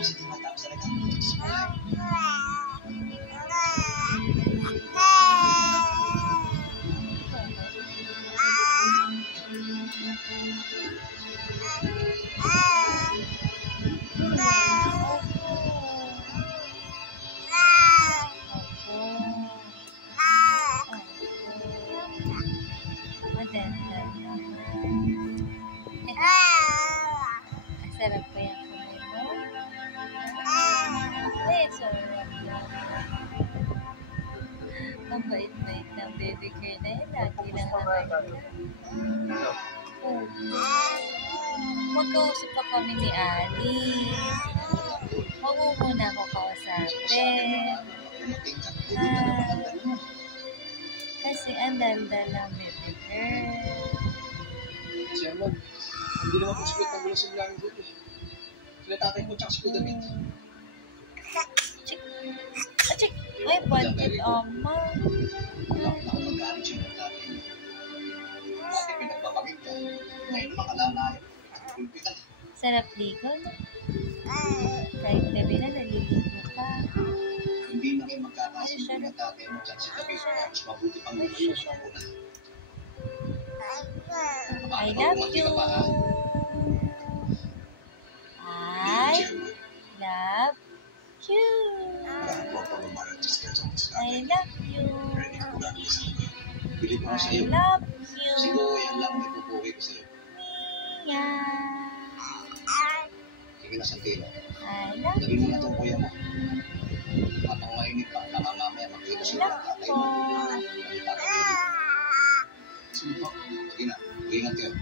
Sige, matapos talaga ang butik sa bahay. Sarap pa yung kamay mo. Ay, sarap. Ang bait-bait ng baby girl na yun. Lagi lang nakakita. Oh. Magkausap pa kami ni Ali. Huwag mo muna ako kausapin. Kasi ang daldal ng baby girl. Sherman, hindi naman po sipit ng gulo sa langit dito. Sila tatay ko tsaka si Kuya David. Chik! Chik! Ay, budget, ama. Nakapag-aaral siya ng tatay. Bakit pinagbabagay ka? Ngayon makalalayo. Kulpi ka na. Sarap ligo, no? Kahit gabi na naliligo ka. Hindi na kayo magkakasundo ng tatay mo tsaka si David. Mas mabuti pang lumayo sa una. I love you. I love you. I love you. Bilip ako sa'yo. I love you. Siguro yan lang may pupuwi ko sa'yo. Mia. Sige na, Santino. I love Dali mo you. na itong kuya mo. Habang mainit pa, baka mamaya magkita sila ng tatay mo. Sige na, ingat kayo.